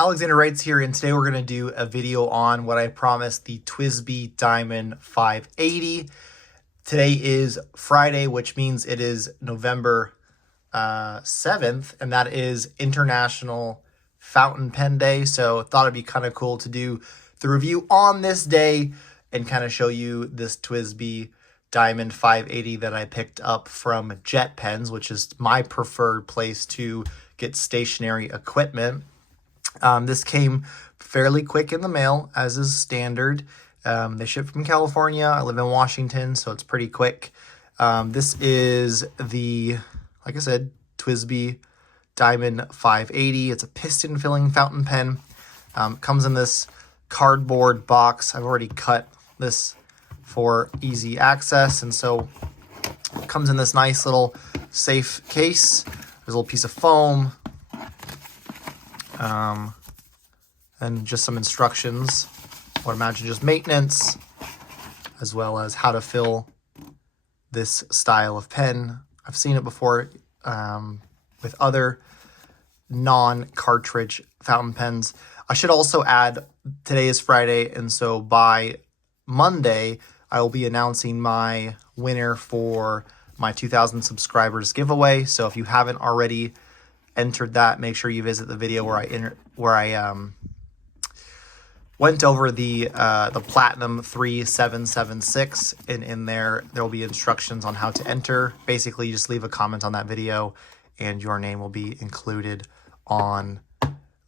Alexander writes here, and today we're going to do a video on what I promised, the TWSBI Diamond 580. Today is Friday, which means it is November 7th, and that is International Fountain Pen Day. So I thought it'd be kind of cool to do the review on this day and kind of show you this TWSBI Diamond 580 that I picked up from Jet Pens, which is my preferred place to get stationary equipment. This came fairly quick in the mail, as is standard. They ship from California. I live in Washington, so it's pretty quick. This is the, like I said, TWSBI Diamond 580. It's a piston filling fountain pen. Comes in this cardboard box. I've already cut this for easy access, and so it comes in this nice little safe case. There's a little piece of foam. And just some instructions. I would imagine just maintenance, as well as how to fill this style of pen. I've seen it before with other non-cartridge fountain pens. I should also add, today is Friday, and so by Monday, I will be announcing my winner for my 2,000 subscribers giveaway. So if you haven't already entered that, make sure you visit the video where I went over the Platinum 3776, and in there will be instructions on how to enter. Basically, just leave a comment on that video and your name will be included on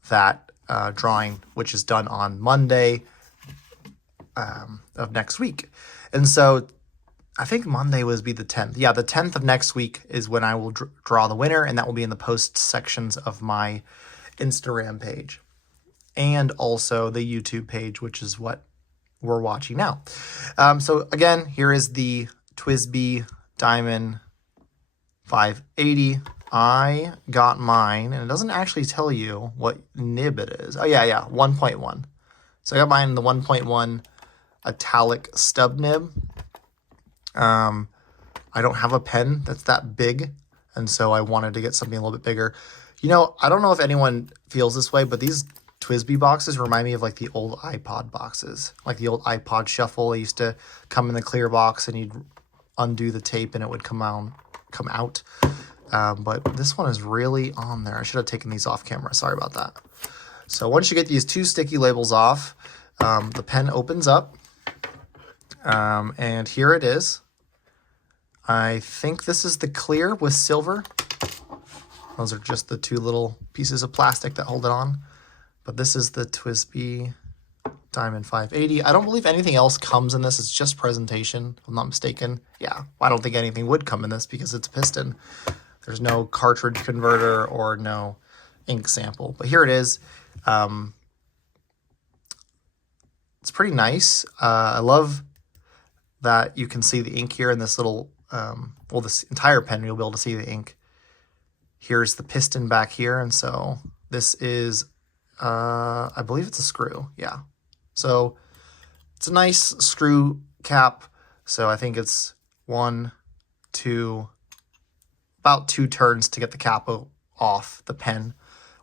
that drawing, which is done on Monday of next week. And so I think Monday would be the 10th. Yeah, the 10th of next week is when I will draw the winner, and that will be in the post sections of my Instagram page and also the YouTube page, which is what we're watching now. So again, here is the TWSBI Diamond 580. I got mine, and it doesn't actually tell you what nib it is. Oh, yeah, 1.1. So I got mine in the 1.1 Italic stub nib. I don't have a pen that's that big, and so I wanted to get something a little bit bigger. You know, I don't know if anyone feels this way, but these TWSBI boxes remind me of like the old iPod boxes, like the old iPod Shuffle. They used to come in the clear box, and you'd undo the tape, and it would come out. But this one is really on there. I should have taken these off camera. Sorry about that. So once you get these two sticky labels off, the pen opens up. And here it is. I think this is the clear with silver. Those are just the two little pieces of plastic that hold it on. But this is the TWSBI Diamond 580. I don't believe anything else comes in this. It's just presentation, if I'm not mistaken. Yeah, I don't think anything would come in this because it's a piston. There's no cartridge converter or no ink sample. But here it is. It's pretty nice. I love that you can see the ink here in this little, well, this entire pen, you'll be able to see the ink. Here's the piston back here, and so this is, I believe it's a screw, yeah. So it's a nice screw cap, so I think it's about two turns to get the cap off the pen,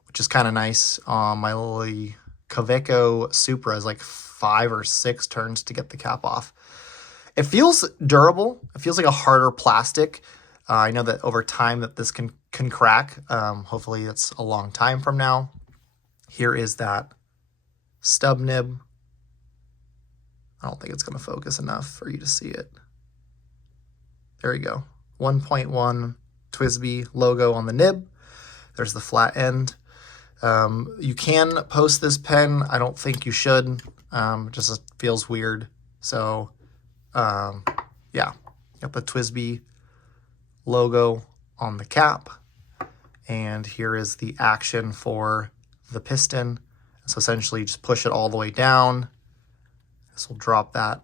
which is kind of nice. My little Kaweco Supra is like 5 or 6 turns to get the cap off. It feels durable. It feels like a harder plastic. I know that over time that this can crack. Hopefully it's a long time from now. Here is that stub nib. I don't think it's going to focus enough for you to see it. There you go. 1.1 TWSBI logo on the nib. There's the flat end. You can post this pen. I don't think you should. It just feels weird. So yeah, got the TWSBI logo on the cap, and here is the action for the piston. So essentially, you just push it all the way down. This will drop that,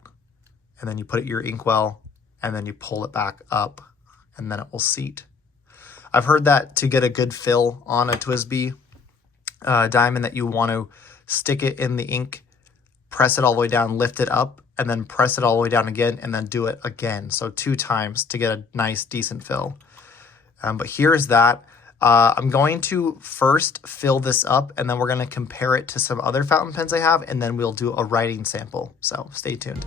and then you put it in your inkwell, and then you pull it back up, and then it will seat. I've heard that to get a good fill on a TWSBI diamond, that you want to stick it in the ink, press it all the way down, lift it up, and then press it all the way down again, and then do it again. So 2 times to get a nice, decent fill. But here's that. I'm going to first fill this up, and then we're going to compare it to some other fountain pens I have, and then we'll do a writing sample. So stay tuned.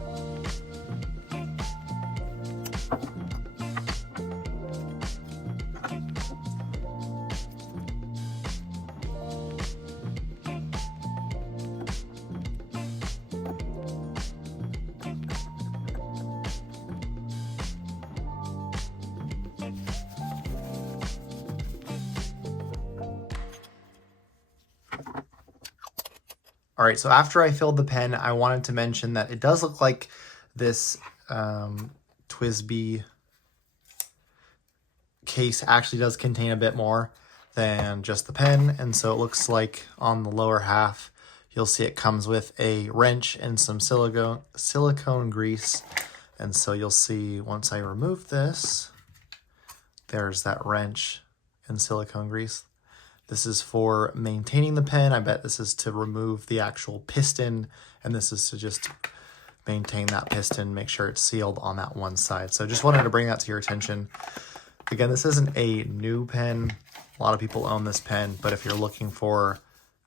All right, so after I filled the pen, I wanted to mention that it does look like this TWSBI case actually does contain a bit more than just the pen. And so it looks like on the lower half, you'll see it comes with a wrench and some silicone grease. And so you'll see once I remove this, there's that wrench and silicone grease. This is for maintaining the pen. I bet this is to remove the actual piston, and this is to just maintain that piston, make sure it's sealed on that one side. So just wanted to bring that to your attention. Again, this isn't a new pen. A lot of people own this pen, but if you're looking for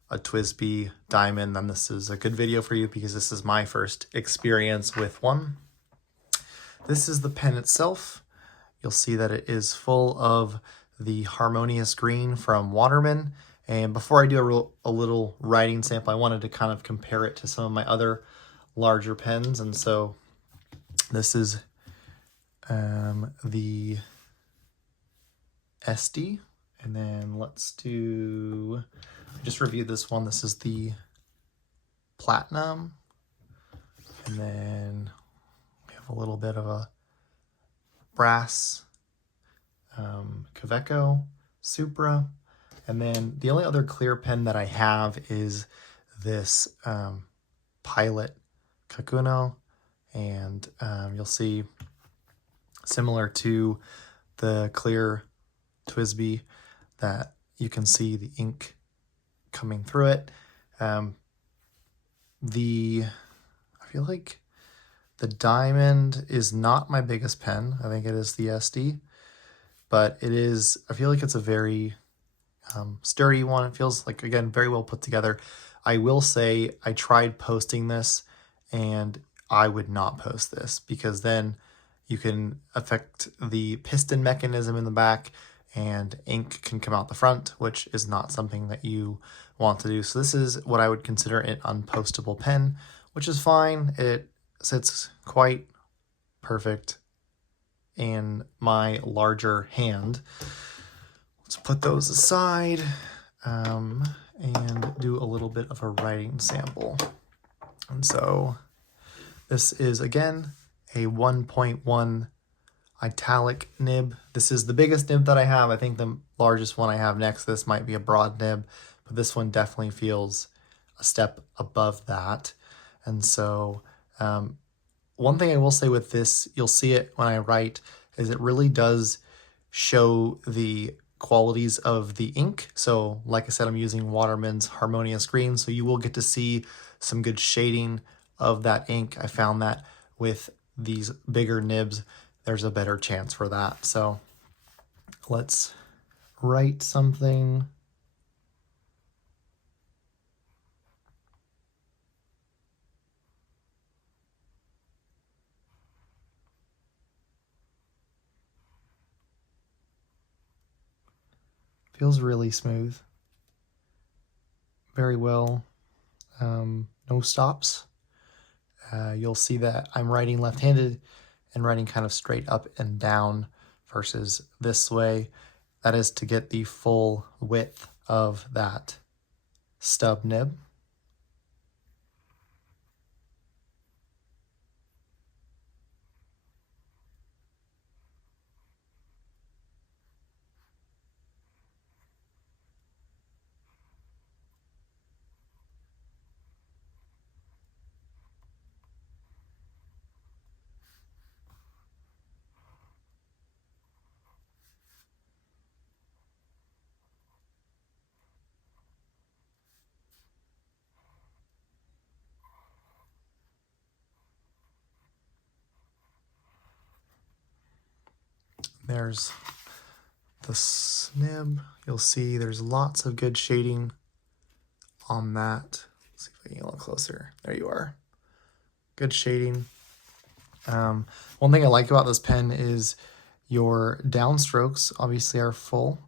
a TWSBI diamond, then this is a good video for you because this is my first experience with one. This is the pen itself. You'll see that it is full of the harmonious green from Waterman. And before I do a little writing sample, I wanted to kind of compare it to some of my other larger pens. And so this is the SD. And then let's do, I just reviewed this one. This is the Platinum. And then we have a little bit of a brass Kaweco Supra. And then the only other clear pen that I have is this Pilot Kakuno. And you'll see, similar to the clear TWSBI, that you can see the ink coming through it. I feel like the Diamond is not my biggest pen. I think it is the SD. But it is, I feel like it's a very sturdy one. It feels like, again, very well put together. I will say I tried posting this, and I would not post this because then you can affect the piston mechanism in the back and ink can come out the front, which is not something that you want to do. So this is what I would consider an unpostable pen, which is fine. It sits quite perfect in my larger hand. Let's put those aside and do a little bit of a writing sample. And so this is, again, a 1.1 italic nib. This is the biggest nib that I have. I think the largest one I have next to this might be a broad nib, but this one definitely feels a step above that. And so one thing I will say with this, you'll see it when I write, is it really does show the qualities of the ink. So like I said, I'm using Waterman's Harmonious Green, so you will get to see some good shading of that ink. I found that with these bigger nibs, there's a better chance for that. So let's write something. Feels really smooth. Very well. No stops. You'll see that I'm writing left-handed and writing kind of straight up and down versus this way. That is to get the full width of that stub nib. There's the nib, you'll see there's lots of good shading on that. Let's see if I can get a little closer. There you are. Good shading. One thing I like about this pen is your downstrokes obviously are full,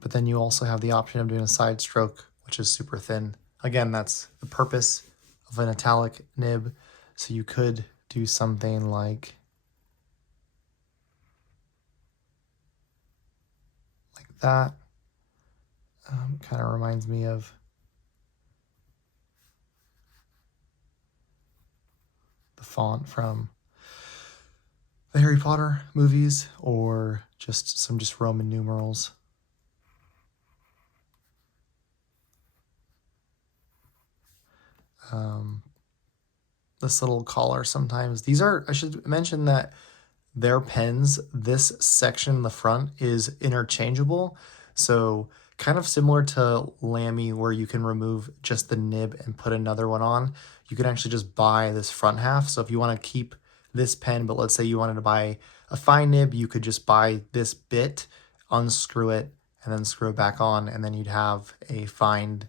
but then you also have the option of doing a side stroke, which is super thin. Again, that's the purpose of an italic nib. So you could do something like that. Kind of reminds me of the font from the Harry Potter movies, or just some Roman numerals. This little collar sometimes. These are, I should mention that their pens, this section in the front is interchangeable. So kind of similar to Lamy, where you can remove just the nib and put another one on. You can actually just buy this front half. So if you want to keep this pen, but let's say you wanted to buy a fine nib, you could just buy this bit, unscrew it, and then screw it back on, and then you'd have a fine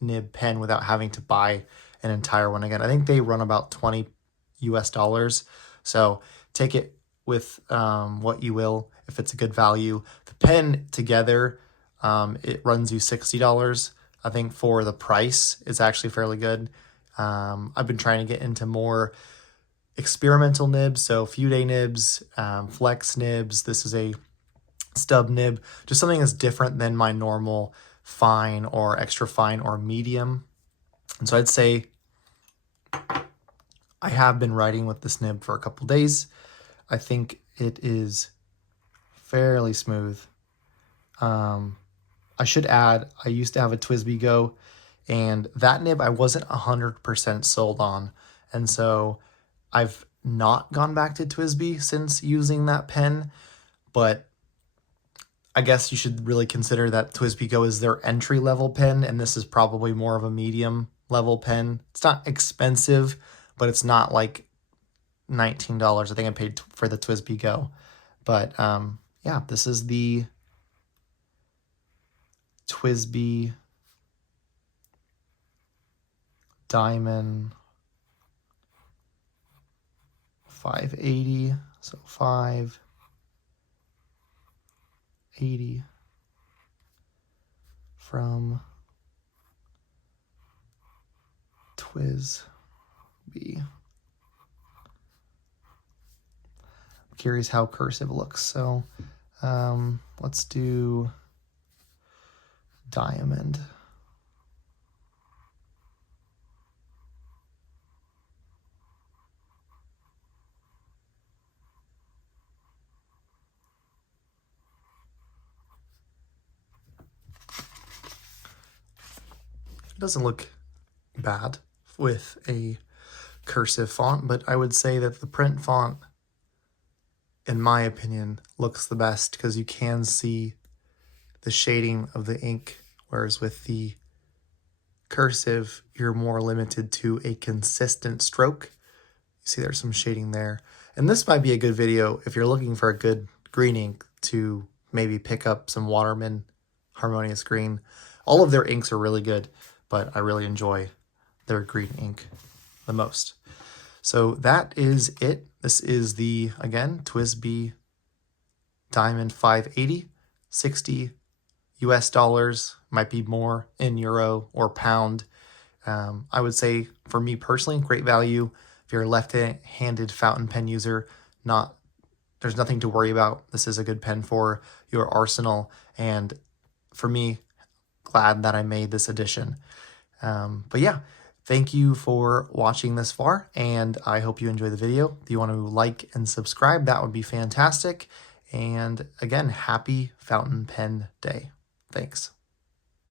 nib pen without having to buy an entire one again. I think they run about $20 US. So take it with what you will, if it's a good value. The pen together, it runs you $60. I think for the price, it's actually fairly good. I've been trying to get into more experimental nibs, so few day nibs, flex nibs. This is a stub nib, just something that's different than my normal fine or extra fine or medium. And so I'd say I have been writing with this nib for a couple days. I think it is fairly smooth. I should add, I used to have a TWSBI Go, and that nib I wasn't 100% sold on. And so I've not gone back to TWSBI since using that pen, but I guess you should really consider that TWSBI Go is their entry-level pen, and this is probably more of a medium-level pen. It's not expensive, but it's not like $19. I think I paid for the TWSBI Go. But yeah, this is the TWSBI Diamond 580, so 580 from TWSBI. I'm curious how cursive looks, so let's do diamond. It doesn't look bad with a cursive font, but I would say that the print font, in my opinion, looks the best because you can see the shading of the ink, whereas with the cursive, you're more limited to a consistent stroke. You see there's some shading there. And this might be a good video if you're looking for a good green ink to maybe pick up some Waterman Harmonious Green. All of their inks are really good, but I really enjoy their green ink the most. So that is it. This is the, again, TWSBI Diamond 580, $60 US, might be more in euro or pound. I would say for me personally, great value. If you're a left-handed fountain pen user, there's nothing to worry about. This is a good pen for your arsenal. And for me, glad that I made this addition. But yeah, thank you for watching this far, and I hope you enjoy the video. If you want to like and subscribe, that would be fantastic. And again, happy Fountain Pen Day. Thanks.